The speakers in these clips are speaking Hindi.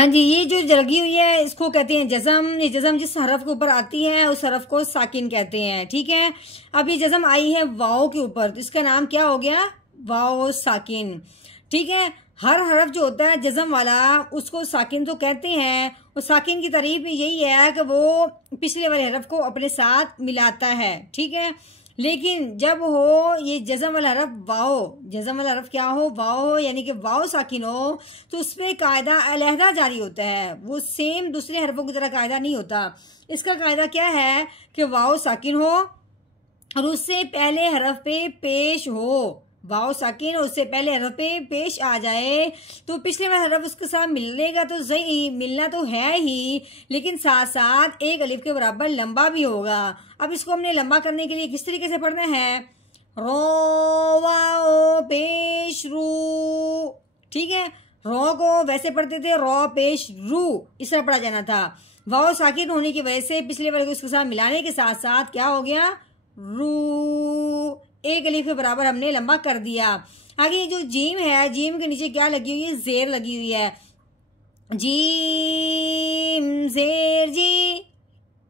हाँ जी, ये जो लगी हुई है इसको कहते हैं जज़म। ये जज़म जिस हरफ के ऊपर आती है उस हरफ को साकिन कहते हैं। ठीक है, अब ये जज़म आई है वाव के ऊपर, तो इसका नाम क्या हो गया? वाव साकिन। ठीक है, हर हरफ जो होता है जज़म वाला उसको साकिन तो कहते हैं, और साकिन की तारीफ यही है कि वो पिछले वाले हरफ को अपने साथ मिलाता है। ठीक है, लेकिन जब हो ये जज़म वाला हरफ वाओ, जज़म वाला हरफ क्या हो? वाओ हो, यानी कि वाओ साकिन हो, तो उसमें कायदा अलहदा जारी होता है। वो सेम दूसरे हरफों की तरह कायदा नहीं होता। इसका कायदा क्या है कि वाओ साकिन हो और उससे पहले हरफ पे पेश हो। वाओ साकिन और उससे पहले हरफ पे पेश आ जाए तो पिछले वाला हरफ उसके साथ मिलेगा तो सही, मिलना तो है ही, लेकिन साथ साथ एक अलिफ के बराबर लंबा भी होगा। अब इसको हमने लंबा करने के लिए किस तरीके से पढ़ना है? रो वाओ पेश रू। ठीक है, रो को वैसे पढ़ते थे रो पेश रू, इस तरह पढ़ा जाना था। वाओ साकिन होने की वजह से पिछले वाले को उसके साथ मिलाने के साथ साथ क्या हो गया? रू, एक अलिफ के बराबर हमने लंबा कर दिया। आगे जो जीम है, जीम के नीचे क्या लगी हुई है? जेर लगी हुई है। जीम जेर जी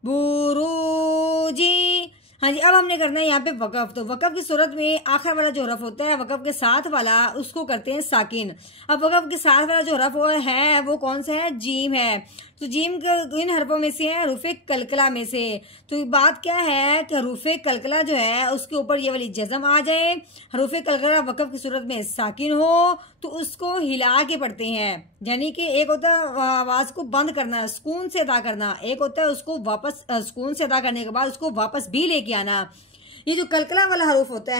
बुरू जी। हाँ जी, अब हमने करना है यहाँ पे वकफ। तो वकफ की सूरत में आखिर वाला जो हरफ होता है वकफ के साथ वाला, उसको करते हैं साकिन। अब वकफ के साथ वाला जो हरफ है वो कौन सा है? जीम है। तो जीम के इन हरफों में से है हरूफे कलकला में से। तो बात क्या है कि हरूफे कलकला जो है उसके ऊपर ये वाली जज़म आ जाए, हरूफे कलकला वकफ की सूरत में साकिन हो तो उसको हिला के पढ़ते हैं। यानी कि एक होता है आवाज को बंद करना, सुकून से अदा करना, एक होता है उसको वापस सुकून से अदा करने के बाद उसको वापस भी लेके आना। ये जो कलकला वाला हरफ होता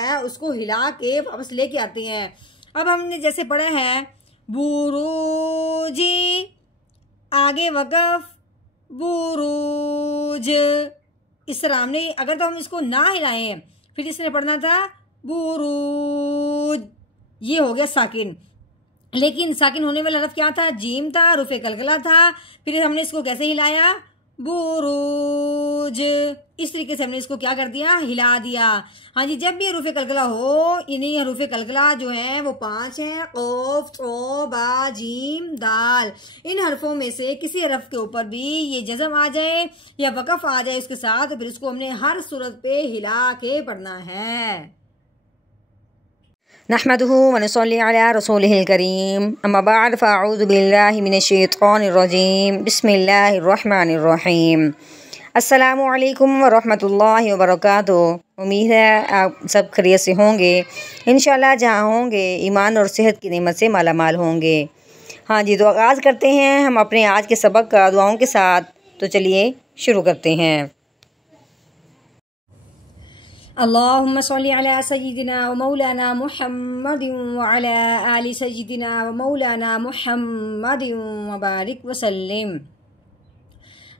है उसको हिला के वापस लेके आते हैं। अब हमने जैसे पढ़ा है बुरूजी, आगे वकफ बुरूज, इस तरह हमने, अगर तो हम इसको ना हिलाएं फिर इसने पढ़ना था बुरूज, ये हो गया साकिन। लेकिन साकिन होने वाला हरफ क्या था? जीम था, रुफे कलकला था। फिर हमने इसको कैसे हिलाया? बुरूज। इस तरीके से हमने इसको क्या कर दिया? हिला दिया। हाँ जी, जब भी हरूफ कलकला हो, इन्हीं हरूफ कलकला जो है वो 5 हैं, क़ाफ़, तो, बा, जीम, दाल। इन हरफों में से किसी हरफ के ऊपर भी ये जज़म आ जाए या वक़फ़ आ जाए उसके साथ, तो फिर इसको हमने हर सूरत पे हिला के पढ़ना है। नहमदुहु व नसल्ली अला रसूलिहिल करीम, अम्मा बअद फ़अऊज़ु बिल्लाहि मिनश शैतानिर रजीम, बिस्मिल्लाहिर रहमानिर रहीम। अस्सलामु अलैकुम व रहमतुल्लाहि व बरकातुहू। उम्मीद है आप सब खैरियत से होंगे। इंशाल्लाह जहाँ होंगे ईमान और सेहत की नेमत से माला माल होंगे। हाँ जी, तो आगाज़ करते हैं हम अपने आज के सबक का दुआओं के साथ। तो चलिए शुरू करते हैं। अल्लाहुम्मा सल्ली अला सय्यिदिना व मौलाना मुहम्मदिन व अला आलि सय्यिदिना व मौलाना मुहम्मदिन व बारिक व सल्लिम।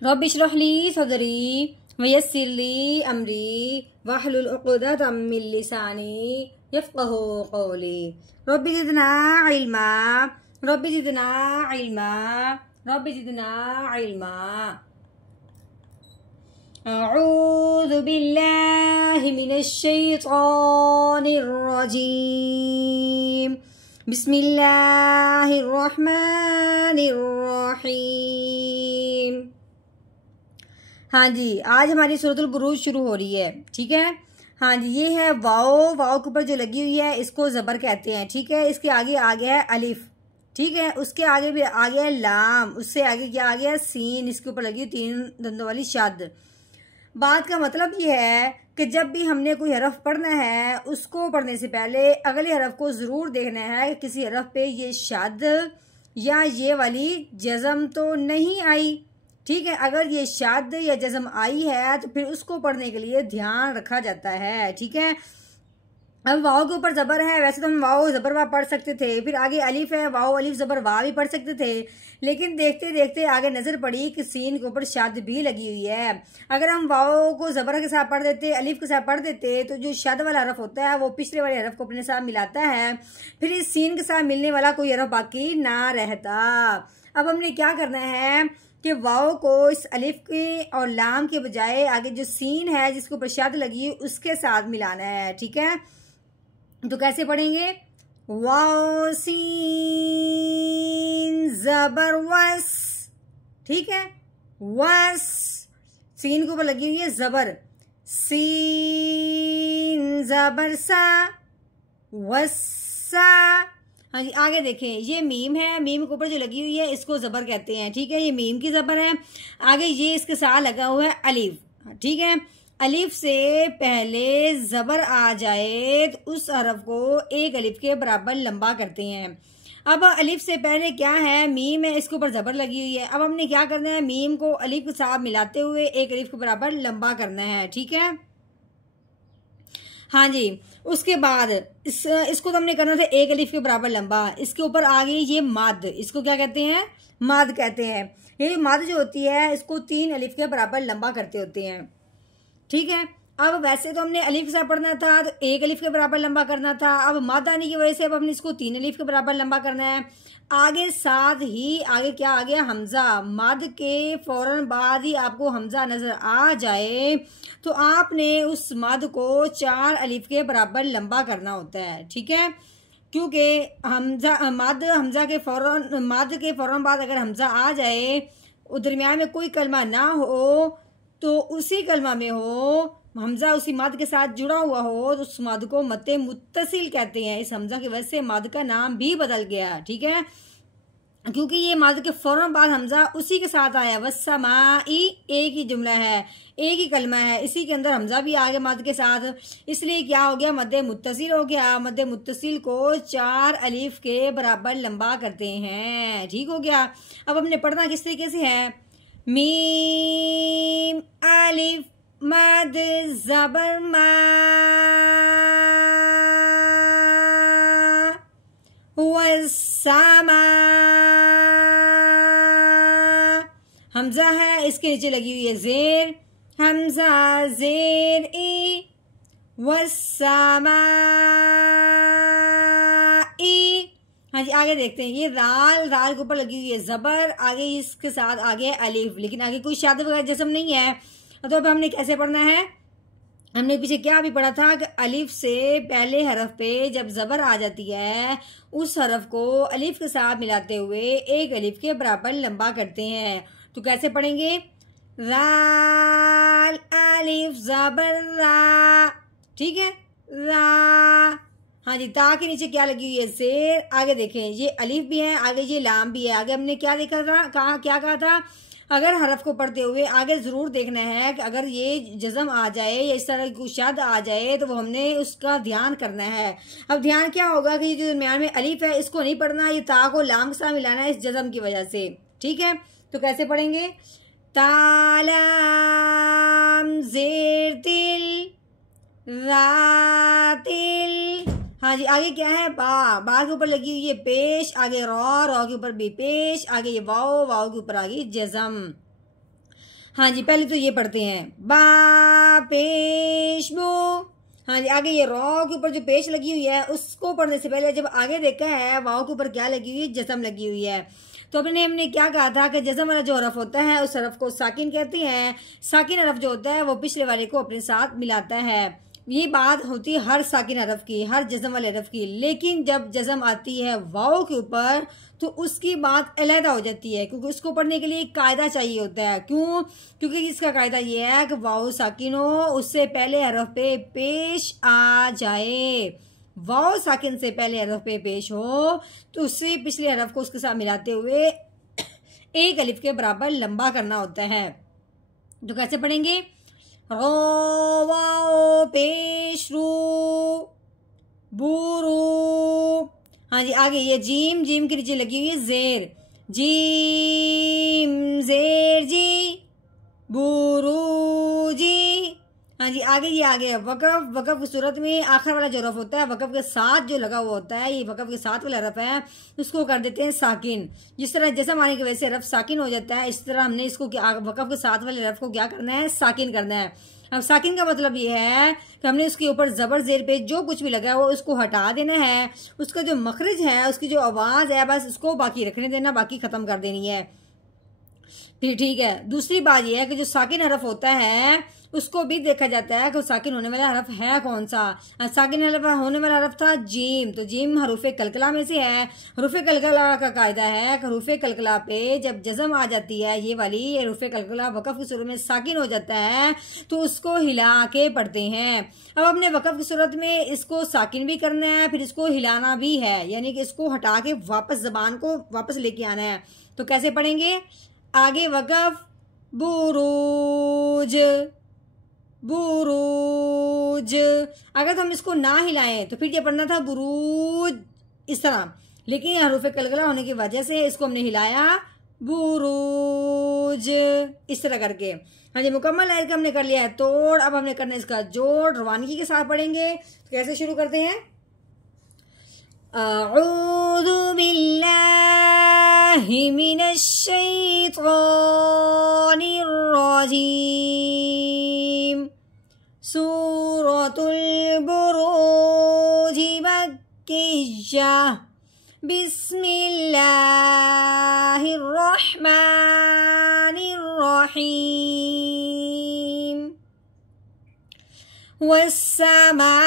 रब्बि इश्रह ली सदरी व यस्सिर ली अमरी वहलुल उक़दतम मिन लिसानी यफ़क़हू क़ौली। Rabbi ज़िदना इल्मा, rabbi ज़िदना इल्मा, rabbi ज़िदना इल्मा। अऊज़ु बिल्लाहि मिनश शैतानिर रजीम, बिस्मिल्लाहिर रहमानिर रहीम। हाँ जी, आज हमारी सूरतुल बुरूज शुरू हो रही है। ठीक है, हाँ जी, ये है वाओ। वाओ के ऊपर जो लगी हुई है इसको ज़बर कहते हैं। ठीक है, इसके आगे आ गया है अलिफ। ठीक है, उसके आगे भी आ गया है लाम, उससे आगे क्या आ गया? सीन। इसके ऊपर लगी हुई 3 दंदों वाली शद। बात का मतलब ये है कि जब भी हमने कोई हरफ पढ़ना है उसको पढ़ने से पहले अगले हरफ को ज़रूर देखना है कि किसी हरफ पे ये शद या ये वाली जज़म तो नहीं आई। ठीक है, अगर ये शद या जज़म आई है तो फिर उसको पढ़ने के लिए ध्यान रखा जाता है। ठीक है, अब वाओ के ऊपर ज़बर है, वैसे तो हम वाओ ज़बर वाह पढ़ सकते थे, फिर आगे अलिफ है, वाओ अलिफ ज़बर वाह भी पढ़ सकते थे, लेकिन देखते देखते आगे नज़र पड़ी कि सीन के ऊपर शद भी लगी हुई है। अगर हम वाओ को ज़बर के साथ पढ़ देते, अलिफ के साथ पढ़ देते, तो जो शद वाला हरफ होता है वो पिछले वाले हरफ को अपने साथ मिलाता है, फिर इस सीन के साथ मिलने वाला कोई हरफ बाकी ना रहता। अब हमने क्या करना है कि वाओ को इस अलिफ के और लाम के बजाय आगे जो सीन है जिसके ऊपर शद लगी है उसके साथ मिलाना है। ठीक है, तो कैसे पढ़ेंगे? वाओ सीन जबर वस, ठीक है, वस। सीन के ऊपर लगी हुई है जबर, सीन जबर सा, वस्सा। हाँ जी, आगे देखें, ये मीम है, मीम के ऊपर जो लगी हुई है इसको जबर कहते हैं, ठीक है, ये मीम की जबर है। आगे ये इसके साथ लगा हुआ है अलिफ, ठीक है। अलिफ से पहले जबर आ जाए तो उस हरफ को एक अलिफ के बराबर लंबा करते हैं। अब अलिफ से पहले क्या है, मीम है, इसके ऊपर जबर लगी हुई है। अब हमने क्या करना है, मीम को अलिफ के साथ मिलाते हुए एक अलिफ के बराबर लंबा करना है, ठीक है। हाँ जी, उसके बाद इसको तो हमने करना था एक अलिफ के बराबर लंबा। इसके ऊपर आ गई ये मद, इसको क्या कहते हैं, मद कहते हैं। ये मद जो होती है इसको 3 अलिफ के बराबर लंबा करते होते हैं, ठीक है। अब वैसे तो हमने अलिफ के साथ पढ़ना था तो एक अलिफ के बराबर लंबा करना था। अब मद आने की वजह से अब हमने इसको 3 अलिफ के बराबर लंबा करना है। आगे साथ ही आगे क्या आ गया, हमजा। मद के फौरन बाद ही आपको हमजा नजर आ जाए तो आपने उस मद को 4 अलिफ के बराबर लंबा करना होता है, ठीक है। क्योंकि हमजा के फौरन बाद अगर हमजा आ जाए और दरमियान में कोई कलमा ना हो तो उसी कलमा में हो हमजा उसी मद के साथ जुड़ा हुआ हो तो उस मद को मद्दे मुत्तसिल कहते हैं। इस हमजा की वजह से मद का नाम भी बदल गया, ठीक है, क्योंकि ये मद के फौरन बाद हमजा उसी के साथ आया। वस्समाई एक ही जुमला है, एक ही कलमा है, इसी के अंदर हमजा भी आ गया मद के साथ, इसलिए क्या हो गया, मद्दे मुत्तसिल हो गया। मद्दे मुत्तसिल को 4 अलिफ के बराबर लंबा करते हैं, ठीक हो गया। अब हमने पढ़ना किस तरीके से है, मीम अलिफ मद जबर मा, वस्समा। हमजा है, इसके नीचे लगी हुई है जेर, हमजा जेर ई, वस्समा ई। हाँ जी, आगे देखते हैं, ये राल, राल के ऊपर लगी हुई है जबर, आगे इसके साथ आगे अलिफ, लेकिन आगे कोई शाद वगैरह जस्म नहीं है। तो अब हमने कैसे पढ़ना है, हमने पीछे क्या भी पढ़ा था कि अलिफ से पहले हरफ पे जब जबर आ जाती है उस हरफ को अलिफ के साथ मिलाते हुए एक अलिफ के बराबर लंबा करते हैं। तो कैसे पढ़ेंगे, राल अलिफ जबर रा, ठीक है, रा। हाँ जी, ता के नीचे क्या लगी हुई है, जेर। आगे देखें, ये अलिफ भी है, आगे ये लाम भी है। आगे हमने क्या देखा था, क्या कहा था, अगर हरफ को पढ़ते हुए आगे जरूर देखना है कि अगर ये जज़म आ जाए या इस तरह की शद आ जाए तो वो हमने उसका ध्यान करना है। अब ध्यान क्या होगा कि ये जो दरमियान में अलिफ है इसको नहीं पढ़ना, ये ता को लाम के साथ मिलाना है इस जज़म की वजह से, ठीक है। तो कैसे पढ़ेंगे, तालाम जेर तिल रातिल। हाँ जी, आगे क्या है, बा, बा के ऊपर लगी हुई है पेश, आगे रॉ, रॉ के ऊपर भी पेश, आगे ये वाओ, वाओ के ऊपर आगे जज़म। हाँ जी, पहले तो ये पढ़ते हैं, बा पेश बो। हाँ जी, आगे ये रॉ के ऊपर जो पेश लगी हुई है उसको पढ़ने से पहले जब आगे देखा है वाओ के ऊपर क्या लगी हुई है, जज़म लगी हुई है। तो हमने क्या कहा था कि जज़म वाला जो हरफ होता है उस हरफ को साकिन कहते हैं। साकिन हरफ जो होता है वो पिछले वाले को अपने साथ मिलाता है। ये बात होती है हर साकिन हरफ की, हर जज़म वाले हरफ की। लेकिन जब जज़म आती है वाओ के ऊपर तो उसकी बात अलहदा हो जाती है, क्योंकि उसको पढ़ने के लिए एक कायदा चाहिए होता है। क्यों, क्योंकि इसका कायदा ये है कि वाओ साकिन हो, उससे पहले हरफ पे पेश आ जाए। वाओ साकिन से पहले हरफ पे पेश हो तो उससे पिछले हरफ को उसके साथ मिलाते हुए एक अलिफ के बराबर लंबा करना होता है। तो कैसे पढ़ेंगे, रो वाओ पेश रू बुरू। हाँ जी, आगे ये जीम, जीम के नीचे लगी हुई है जेर, जीम जेर जी बुरू जी। हाँ जी, आगे ये आ गया वकफ। वकफ की सूरत में आखिर वाला जो हरफ होता है वकफ के साथ जो लगा हुआ होता है, ये वकफ के साथ वाला हरफ है, उसको कर देते हैं साकिन। जिस तरह जज़म आने की वजह से हरफ साकिन हो जाता है, इस तरह हमने इसको वकफ के साथ वाले हरफ को क्या करना है, साकिन करना है। अब साकिन का मतलब ये है कि हमने उसके ऊपर जबर जेर पे जो कुछ भी लगा है वो उसको हटा देना है। उसका जो मखरज है, उसकी जो आवाज़ है, बस उसको बाकी रखने देना, बाकी ख़त्म कर देनी है। फिर ठीक है, दूसरी बात यह है कि जो साकिन हरफ होता है उसको भी देखा जाता है कि साकिन होने वाला हरफ है कौन सा। साकिन होने वाला हरफ था जीम, तो जीम हरूफ कलकला में से है। हरूफ कलकला का कायदा है कि हरूफ कलकला पे जब जज़म आ जाती है, ये वाली हरूफ कलकला वक़फ़ की सूरत में साकिन हो जाता है तो उसको हिला के पढ़ते हैं। अब अपने वक़फ़ की सूरत में इसको साकिन भी करना है, फिर इसको हिलाना भी है, यानी कि इसको हटा के वापस ज़बान को वापस लेके आना है। तो कैसे पढ़ेंगे? आगे वक़फ़ बुरूज, बुरूज। अगर हम इसको ना हिलाएं तो फिर क्या पढ़ना था? बुरूज, इस तरह। लेकिन हरूफ कलकला होने की वजह से इसको हमने हिलाया बुरूज, इस तरह करके। हाँ जी, मुकम्मल लहर का हमने कर लिया है तोड़। अब हमने करना है इसका जोड़, रवानगी के साथ पढ़ेंगे। तो कैसे शुरू करते हैं? अऊज़ु बिल्लाहि मिनश शैतानिर रजीम। सूरतुल बुरूज मक्किय्या। बिस्मिल्लाहिर रहमानिर रहीम। वस्समाइ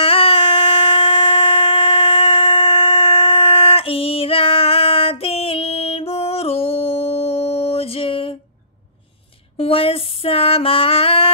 ज़ातिल बुरूज, वस्समाइ